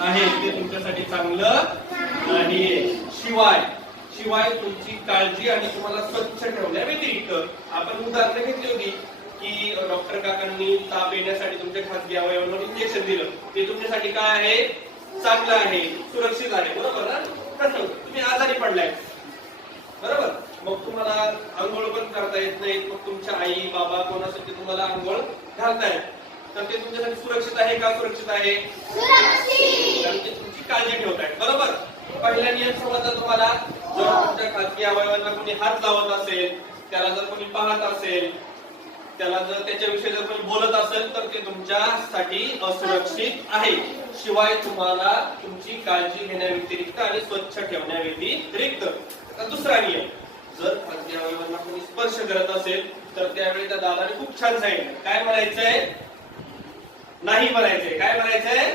आहे ते तुमच्यासाठी चांगलं नाहीये. शिवाय तुमची काळजी आणि तुम्हाला स्वच्छ ठेवण्या व्यतिरिक्त आपण उदाहरण घेतली होती की डॉक्टर काकांनी ताप येण्यासाठी तुमच्या खासगी अवयवांवर इंजेक्शन दिलं. ते तुमच्यासाठी काय आहे? चांगलं आहे, सुरक्षित आहे. बरोबर ना? कसं तुम्ही आजारी पडलाय, बरोबर, मग तुम्हाला आंघोळ पण करता येत नाही, मग तुमच्या आई बाबा कोणासाठी तुम्हाला आंघोळ घालतायत, तर ते तुमच्यासाठी सुरक्षित आहे का? सुरक्षित आहे, कारण ते तुमची काळजी ठेवतायत. बरोबर. पहिला नियम समजला तुम्हाला. जर तुमच्या खासगी अवयवांना कोणी हात लावत असेल, त्याला जर कोणी पाहत असेल, त्याला जर त्याच्याविषयी जर कोणी बोलत असेल, तर ते तुमच्यासाठी असुरक्षित आहे. शिवाय तुम्हाला तुमची काळजी घेण्या व्यतिरिक्त आणि स्वच्छ ठेवण्या व्यतिरिक्त. दुसरा नियम, जर खासगी अवयवांना कोणी स्पर्श करत असेल तर त्यावेळी त्या दादाने खूप छान सांगितलं. काय म्हणायचंय? नाही म्हणायचंय. काय म्हणायचंय?